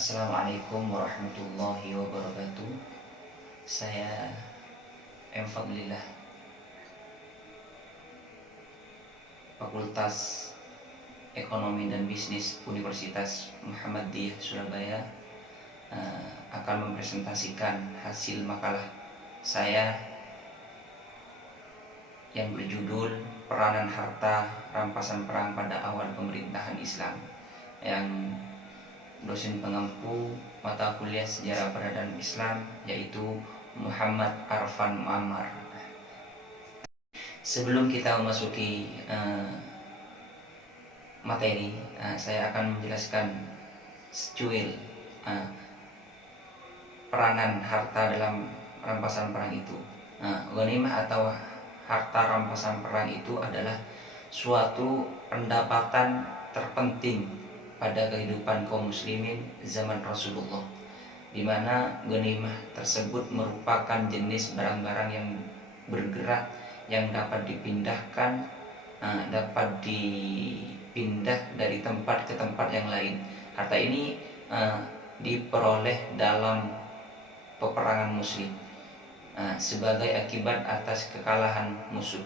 Assalamualaikum warahmatullahi wabarakatuh. Saya M. Fadlillah, Fakultas Ekonomi dan Bisnis Universitas Muhammadiyah Surabaya, akan mempresentasikan hasil makalah saya yang berjudul Peranan Harta Rampasan Perang pada Awal Pemerintahan Islam, yang dosen pengampu mata kuliah Sejarah Peradaban Islam yaitu Muhammad Arfan Muammar. Sebelum kita memasuki materi, saya akan menjelaskan secuil peranan harta dalam rampasan perang itu. Ghanimah atau harta rampasan perang itu adalah suatu pendapatan terpenting pada kehidupan kaum muslimin zaman Rasulullah, di mana ghanimah tersebut merupakan jenis barang-barang yang bergerak yang dapat dipindahkan, dapat dipindah dari tempat ke tempat yang lain. Harta ini diperoleh dalam peperangan muslim sebagai akibat atas kekalahan musuh.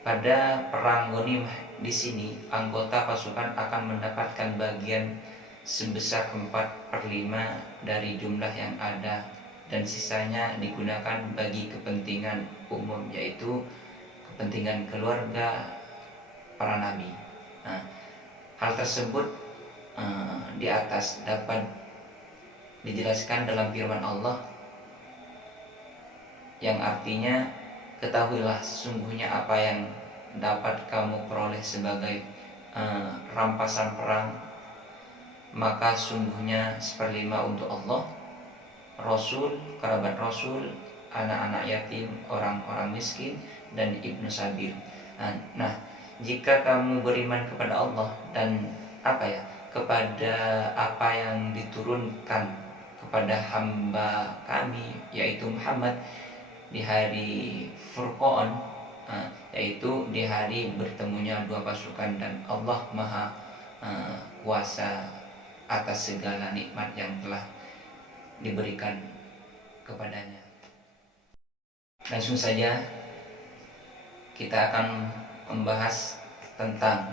Pada perang ghanimah di sini anggota pasukan akan mendapatkan bagian sebesar 4/5 dari jumlah yang ada, dan sisanya digunakan bagi kepentingan umum, yaitu kepentingan keluarga para nabi. Hal tersebut di atas dapat dijelaskan dalam firman Allah yang artinya, ketahuilah sesungguhnya apa yang dapat kamu peroleh sebagai rampasan perang, maka sungguhnya 1/5 untuk Allah, Rasul, kerabat Rasul, anak-anak yatim, orang-orang miskin, dan ibnu sabil. Jika kamu beriman kepada Allah dan kepada apa yang diturunkan kepada hamba kami yaitu Muhammad di hari Furqan, yaitu di hari bertemunya dua pasukan, dan Allah Maha kuasa atas segala nikmat yang telah diberikan kepadanya. Langsung saja kita akan membahas tentang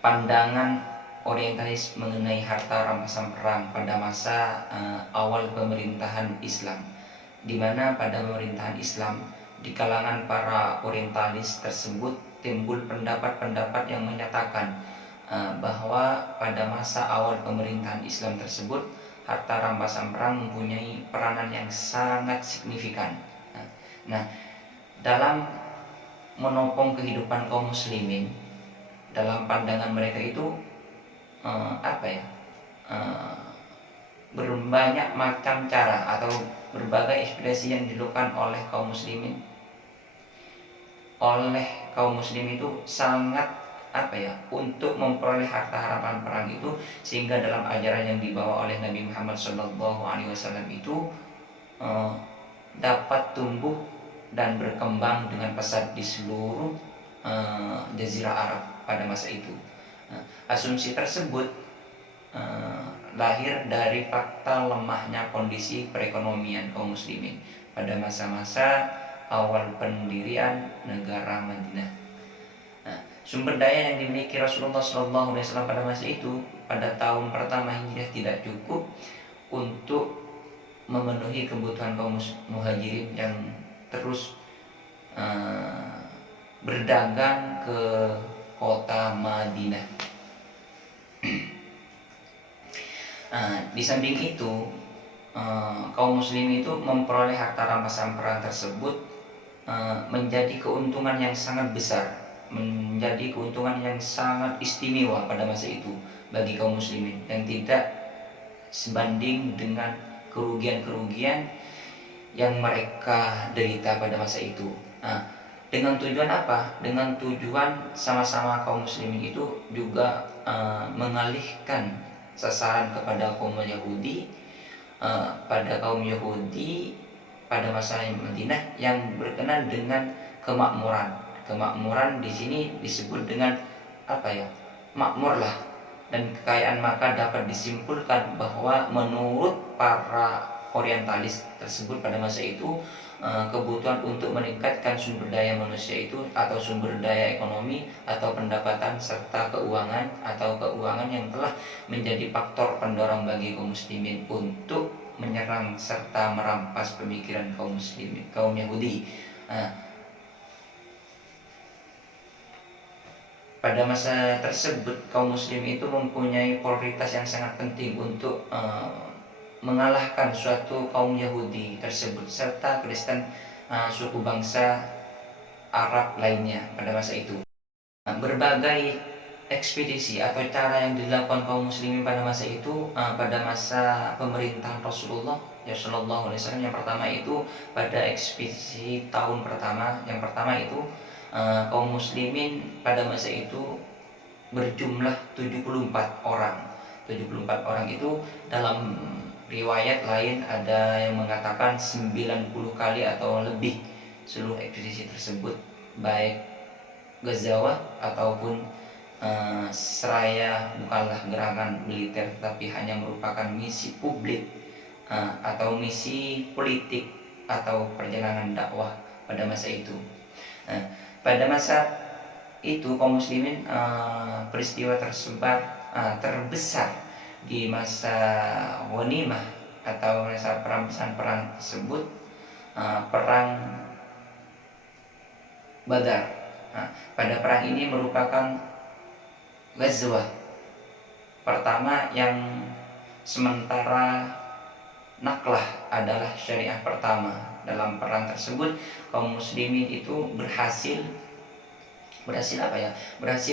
pandangan orientalis mengenai harta rampasan perang pada masa awal pemerintahan Islam, di mana pada pemerintahan Islam di kalangan para orientalis tersebut timbul pendapat-pendapat yang menyatakan bahwa pada masa awal pemerintahan Islam tersebut harta rampasan perang mempunyai peranan yang sangat signifikan dalam menopang kehidupan kaum muslimin. Dalam pandangan mereka itu berbanyak macam cara atau berbagai ekspresi yang dilakukan oleh kaum muslimin. Kaum muslim itu sangat untuk memperoleh harta harapan perang itu, sehingga dalam ajaran yang dibawa oleh Nabi Muhammad SAW itu dapat tumbuh dan berkembang dengan pesat di seluruh Jazirah Arab pada masa itu. Asumsi tersebut lahir dari fakta lemahnya kondisi perekonomian kaum muslimin pada masa-masa awal pendirian negara Madinah. Sumber daya yang dimiliki Rasulullah SAW pada masa itu, pada tahun pertama Hijriah, tidak cukup untuk memenuhi kebutuhan kaum muhajirin yang terus berdagang ke kota Madinah. Di samping itu, kaum muslim itu memperoleh harta rampasan perang tersebut menjadi keuntungan yang sangat besar, menjadi keuntungan yang sangat istimewa pada masa itu bagi kaum muslimin, yang tidak sebanding dengan kerugian-kerugian yang mereka derita pada masa itu. Dengan tujuan apa? Dengan tujuan sama-sama kaum muslimin itu juga mengalihkan sasaran kepada kaum Yahudi, pada masa Madinah yang berkenan dengan kemakmuran. Kemakmuran di sini disebut dengan makmurlah. dan kekayaan, maka dapat disimpulkan bahwa menurut para orientalis tersebut pada masa itu, kebutuhan untuk meningkatkan sumber daya manusia itu atau sumber daya ekonomi atau pendapatan serta keuangan yang telah menjadi faktor pendorong bagi kaum muslimin untuk menyerang serta merampas pemikiran kaum Yahudi. Pada masa tersebut kaum muslim itu mempunyai prioritas yang sangat penting untuk mengalahkan suatu kaum Yahudi tersebut serta Kristen, suku bangsa Arab lainnya pada masa itu. Berbagai ekspedisi atau cara yang dilakukan kaum muslimin pada masa itu, pada masa pemerintahan Rasulullah ya Shallallahu Alaihi Wasallam, yang pertama itu pada ekspedisi tahun pertama, yang pertama itu kaum muslimin pada masa itu berjumlah 74 orang. 74 orang itu dalam riwayat lain ada yang mengatakan 90 kali atau lebih seluruh ekspedisi tersebut, baik Ghazawah ataupun seraya, bukanlah gerakan militer tapi hanya merupakan misi publik atau misi politik atau perjalanan dakwah pada masa itu. Pada masa itu kaum muslimin, peristiwa terbesar di masa Ghanimah atau masa perampasan perang tersebut, perang Badar. Pada perang ini merupakan ghazwah pertama yang sementara naklah adalah syariah pertama. Dalam perang tersebut kaum muslimin itu berhasil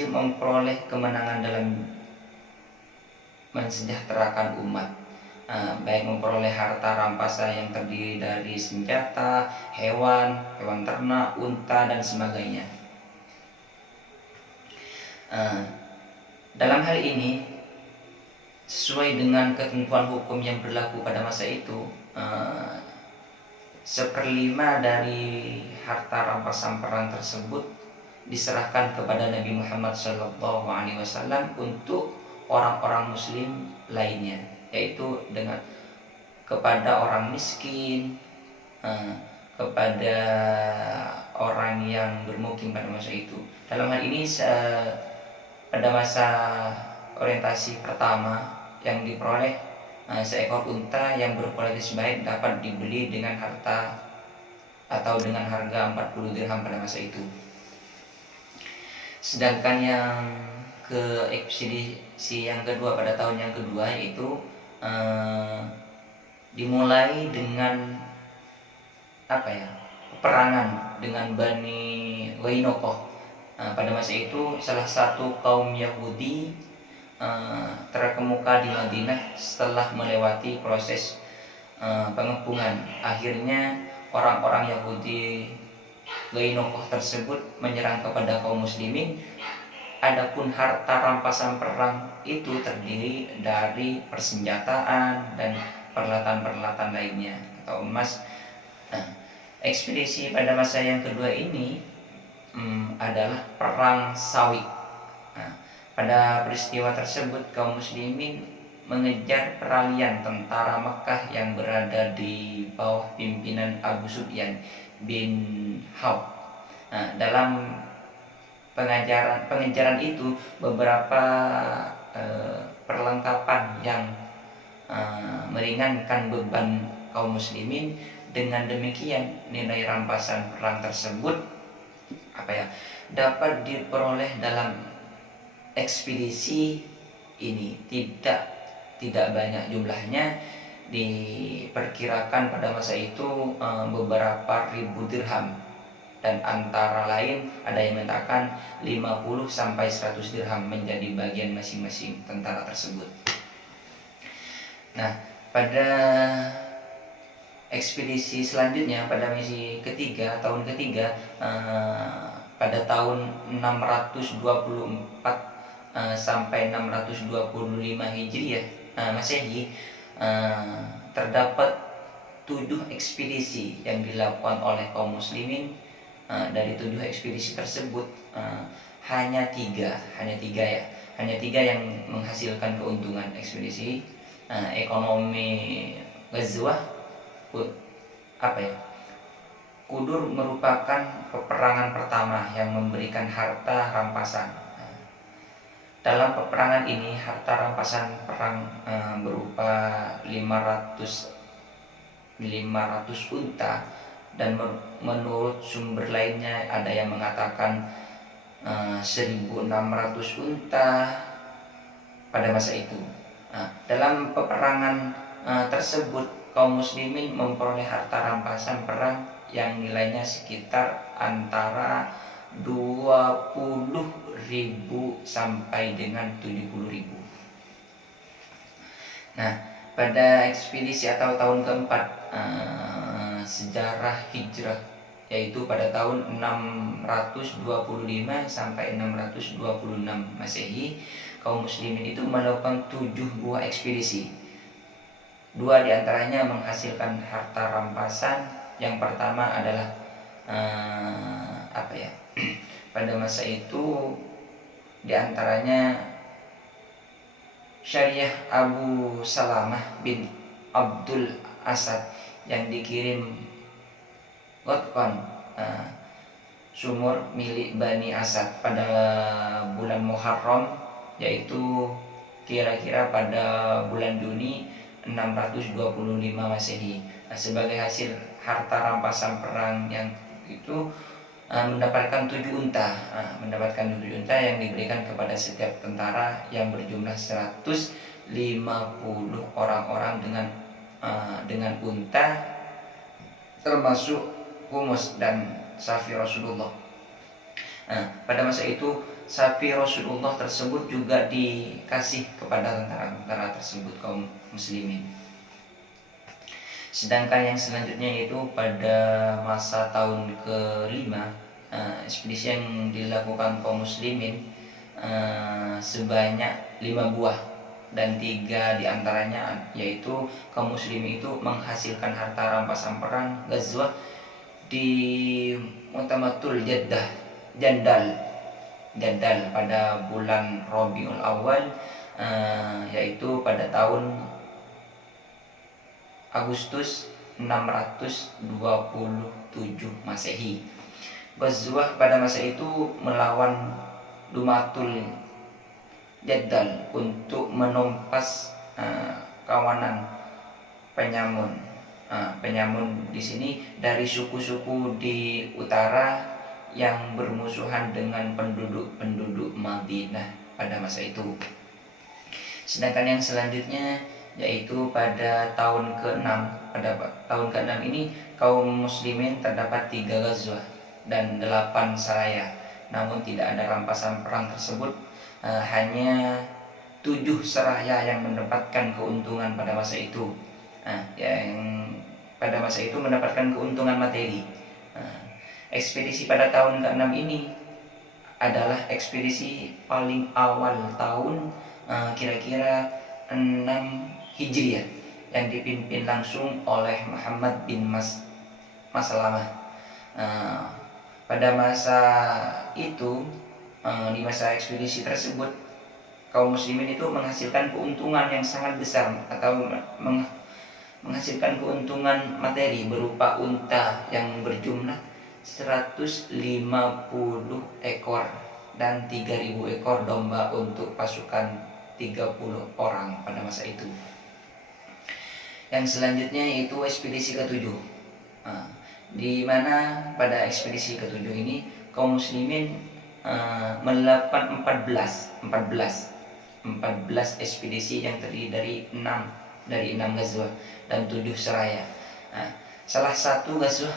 memperoleh kemenangan dalam mensejahterakan umat, baik memperoleh harta rampasan yang terdiri dari senjata, hewan ternak, unta dan sebagainya. Dalam hal ini, sesuai dengan ketentuan hukum yang berlaku pada masa itu, 1/5 dari harta rampasan perang tersebut diserahkan kepada Nabi Muhammad SAW untuk orang-orang muslim lainnya, yaitu kepada orang miskin, kepada orang yang bermukim pada masa itu. Dalam hal ini pada masa orientasi pertama yang diperoleh, seekor unta yang berkualitas baik dapat dibeli dengan harta atau dengan harga 40 dirham pada masa itu. Sedangkan yang ke ekspedisi yang kedua pada tahun yang kedua itu dimulai dengan peperangan dengan Bani Wainokoh. Pada masa itu salah satu kaum Yahudi terkemuka di Madinah setelah melewati proses pengepungan. Akhirnya orang-orang Yahudi Wainokoh tersebut menyerang kepada kaum muslimin. Adapun harta rampasan perang itu terdiri dari persenjataan dan peralatan-peralatan lainnya atau emas. Ekspedisi pada masa yang kedua ini adalah perang Sawik. Pada peristiwa tersebut kaum muslimin mengejar peralihan tentara Mekah yang berada di bawah pimpinan Abu Sufyan bin Harb. Dalam pengejaran itu beberapa perlengkapan yang meringankan beban kaum muslimin. Dengan demikian nilai rampasan perang tersebut dapat diperoleh dalam ekspedisi ini tidak banyak jumlahnya, diperkirakan pada masa itu beberapa ribu dirham, dan antara lain ada yang mengatakan 50 sampai 100 dirham menjadi bagian masing-masing tentara tersebut. Nah, pada ekspedisi selanjutnya pada misi ketiga, tahun ketiga, pada tahun 624 sampai 625 Hijriah Masehi, terdapat 7 ekspedisi yang dilakukan oleh kaum muslimin. Dari 7 ekspedisi tersebut hanya tiga hanya 3 yang menghasilkan keuntungan ekspedisi. Ekonomi Ghazwah, apa ya, Qudur merupakan peperangan pertama yang memberikan harta rampasan. Dalam peperangan ini harta rampasan perang berupa 500 unta, dan menurut sumber lainnya ada yang mengatakan 1.600 unta pada masa itu. Dalam peperangan tersebut kaum muslimin memperoleh harta rampasan perang yang nilainya sekitar antara 20.000 sampai dengan 70.000. Nah, pada ekspedisi atau tahun keempat sejarah hijrah, yaitu pada tahun 625 sampai 626 Masehi, kaum muslimin itu melakukan 7 buah ekspedisi. 2 diantaranya menghasilkan harta rampasan. Yang pertama adalah pada masa itu diantaranya Syariah Abu Salamah bin Abdul Asad yang dikirim Ghatkon, sumur milik Bani Asad pada bulan Muharram, yaitu kira-kira pada bulan Juni 625 Masehi. Sebagai hasil harta rampasan perang yang itu mendapatkan 7 unta, yang diberikan kepada setiap tentara yang berjumlah 150 orang-orang dengan unta, termasuk humus dan sapi Rasulullah. Pada masa itu sapi Rasulullah tersebut juga dikasih kepada tentara-tentara tersebut, kaum muslimin. Sedangkan yang selanjutnya yaitu pada masa tahun ke-5, ekspedisi yang dilakukan kaum muslimin sebanyak 5 buah, dan 3 diantaranya yaitu kaum muslimin itu menghasilkan harta rampasan perang Ghazwah di Mutamatul Jandal pada bulan Rabiul Awal, yaitu pada tahun Agustus 627 Masehi. Ghazwah pada masa itu melawan Dumatul Jaddal untuk menumpas kawanan penyamun. Penyamun di sini dari suku-suku di utara yang bermusuhan dengan penduduk Madinah pada masa itu. Sedangkan yang selanjutnya yaitu pada tahun ke-6. Pada tahun ke-6 ini kaum muslimin terdapat 3 ghazwah dan 8 saraya. Namun tidak ada rampasan perang tersebut, hanya 7 saraya yang mendapatkan keuntungan pada masa itu. Yang pada masa itu mendapatkan keuntungan materi. Ekspedisi pada tahun ke-6 ini adalah ekspedisi paling awal tahun kira-kira 6 Hijriah, yang dipimpin langsung oleh Muhammad bin Maslamah. Pada masa itu, di masa ekspedisi tersebut, kaum muslimin itu menghasilkan keuntungan yang sangat besar, atau menghasilkan keuntungan materi berupa unta yang berjumlah 150 ekor dan 3.000 ekor domba untuk pasukan 30 orang pada masa itu. Yang selanjutnya yaitu ekspedisi ke-7, di mana pada ekspedisi ke-7 ini kaum muslimin melakukan 14 ekspedisi yang terdiri dari 6 ghazwah dan 7 seraya. Salah satu ghazwah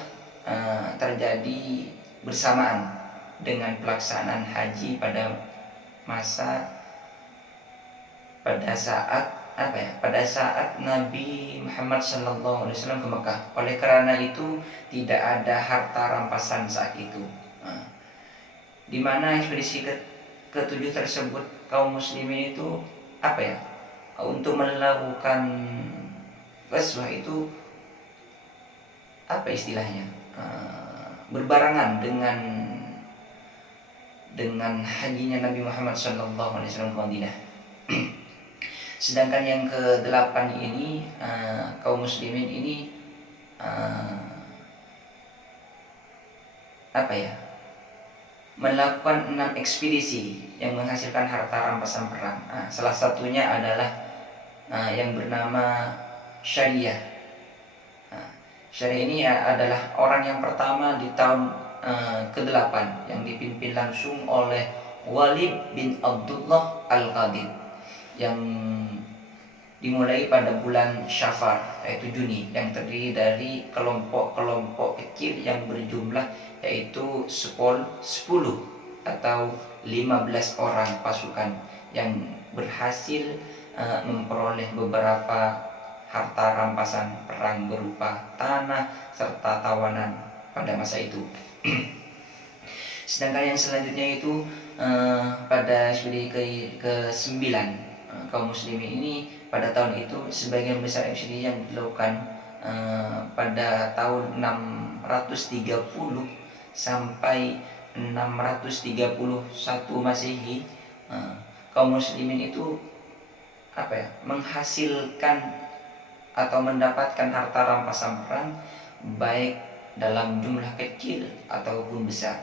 terjadi bersamaan dengan pelaksanaan haji pada saat Nabi Muhammad SAW ke Mekah. Oleh karena itu tidak ada harta rampasan saat itu. Di mana ekspedisi ke-7 tersebut kaum muslimin itu untuk melakukan ghazwah itu berbarengan dengan hajinya Nabi Muhammad SAW ke Madinah. Sedangkan yang ke-8 ini kaum muslimin ini melakukan 6 ekspedisi yang menghasilkan harta rampasan perang. Salah satunya adalah yang bernama Syariah. Syariah ini adalah orang yang pertama di tahun ke-8 yang dipimpin langsung oleh Walid bin Abdullah Al-Qadid, yang dimulai pada bulan Syafar, yaitu Juni, yang terdiri dari kelompok-kelompok kecil yang berjumlah yaitu 10 atau 15 orang pasukan yang berhasil memperoleh beberapa harta rampasan perang berupa tanah serta tawanan pada masa itu. Sedangkan yang selanjutnya itu pada ekspedisi ke-9 kaum muslimin ini pada tahun itu, sebagian besar ekspedisi yang dilakukan pada tahun 630 sampai 631 Masehi, kaum muslimin itu menghasilkan atau mendapatkan harta rampasan perang baik dalam jumlah kecil ataupun besar.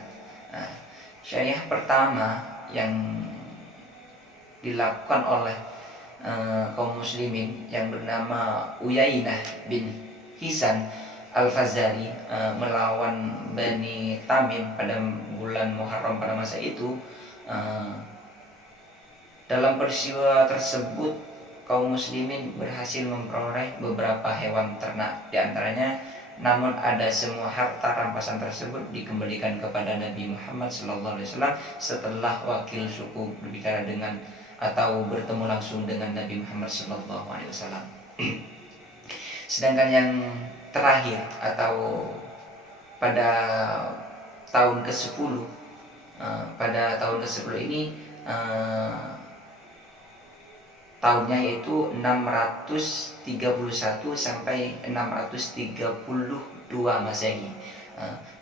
Syariah pertama yang dilakukan oleh kaum muslimin yang bernama Uyainah bin Hisan Al-Fazari melawan Bani Tamim pada bulan Muharram pada masa itu. Dalam peristiwa tersebut kaum muslimin berhasil memperoleh beberapa hewan ternak, di antaranya, namun ada semua harta rampasan tersebut dikembalikan kepada Nabi Muhammad SAW setelah wakil suku berbicara dengan atau bertemu langsung dengan Nabi Muhammad SAW. Sedangkan yang terakhir atau pada tahun ke-10, ini tahunnya yaitu 631 sampai 632 Masehi.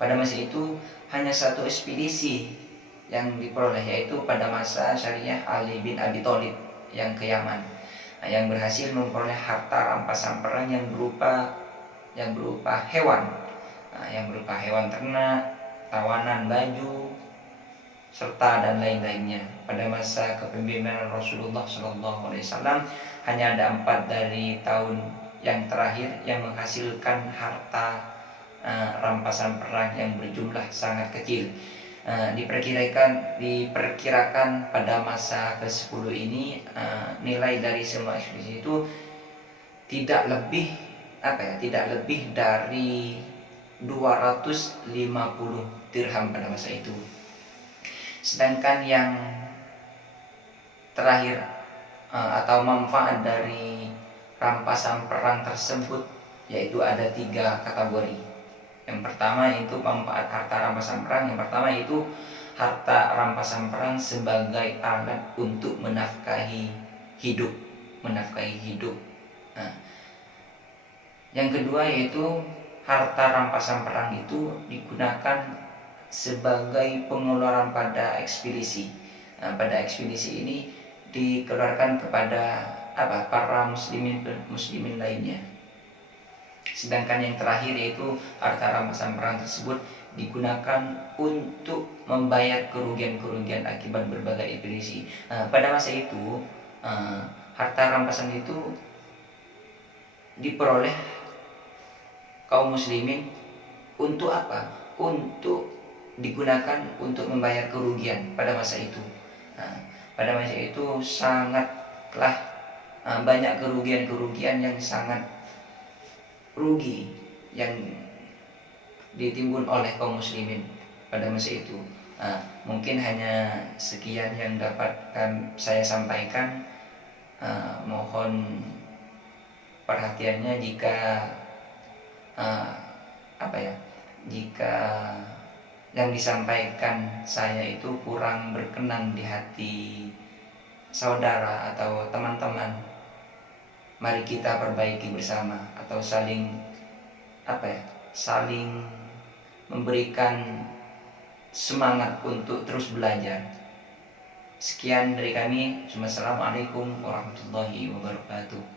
Pada masa itu hanya satu ekspedisi yang diperoleh, yaitu pada masa Syariah Ali bin Abi Thalib yang ke Yaman, yang berhasil memperoleh harta rampasan perang yang berupa hewan, ternak, tawanan, baju, serta dan lain-lainnya. Pada masa kepemimpinan Rasulullah SAW hanya ada 4 dari tahun yang terakhir yang menghasilkan harta rampasan perang yang berjumlah sangat kecil. Diperkirakan pada masa ke-10 ini nilai dari semua ekspedisi itu tidak lebih dari 250 dirham pada masa itu. Sedangkan yang terakhir atau manfaat dari rampasan perang tersebut yaitu ada 3 kategori. Yang pertama itu manfaat harta rampasan perang. Yang pertama itu harta rampasan perang sebagai alat untuk menafkahi hidup. Yang kedua yaitu harta rampasan perang itu digunakan sebagai pengeluaran pada ekspedisi. Pada ekspedisi ini dikeluarkan kepada para muslimin lainnya. Sedangkan yang terakhir yaitu harta rampasan perang tersebut digunakan untuk membayar kerugian-kerugian akibat berbagai ekspedisi. Pada masa itu harta rampasan itu diperoleh kaum muslimin untuk apa? Untuk digunakan untuk membayar kerugian pada masa itu. Pada masa itu sangatlah banyak kerugian yang sangat rugi yang ditimbun oleh kaum muslimin pada masa itu. Mungkin hanya sekian yang dapat saya sampaikan. Mohon perhatiannya jika jika yang disampaikan saya itu kurang berkenan di hati saudara atau teman-teman, mari kita perbaiki bersama atau saling memberikan semangat untuk terus belajar. Sekian dari kami. Assalamualaikum warahmatullahi wabarakatuh.